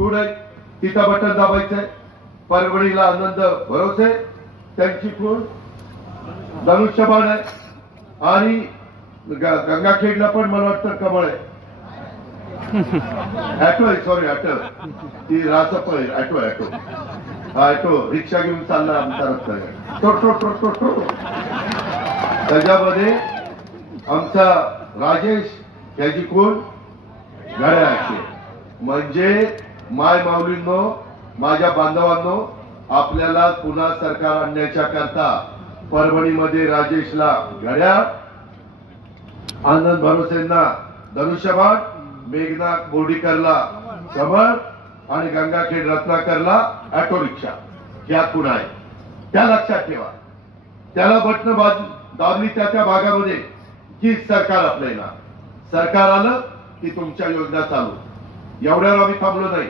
खूण आहे तिथं बटन दाबायचंय. परभणीला आनंद भरोसे त्यांची खूण धनुष्यबाण आहे. आणि गंगाखेडला पण मला वाटतं कमळ आहे. ऍटो आहे, सॉरी ऍटो, ती रासप आहे. ऍटो ऍटो हा ऍटो रिक्षा घेऊन चालला आमचा रस्ता. त्याच्यामध्ये आमचा राजेश त्याची खूण घड्याळाची. म्हणजे माय माऊलींनो, माझ्या बांधवांनो, आपल्याला पुन्हा सरकार आणण्याच्या करता परभणीमध्ये राजेशला घड्याळ, आनंद भरोसेंना धनुष्यबाण, मेघना बोर्डीकरला कमळ आणि गंगाखेड रत्नाकरला ऑटो रिक्षा, ह्या खूण आहे. त्या लक्षात ठेवा. त्याला बटन दाबली त्या भागामध्ये की सरकार आपलं येणार. सरकार आलं की तुमच्या योजना चालू. एवढ्यावर आम्ही थांबलो नाही.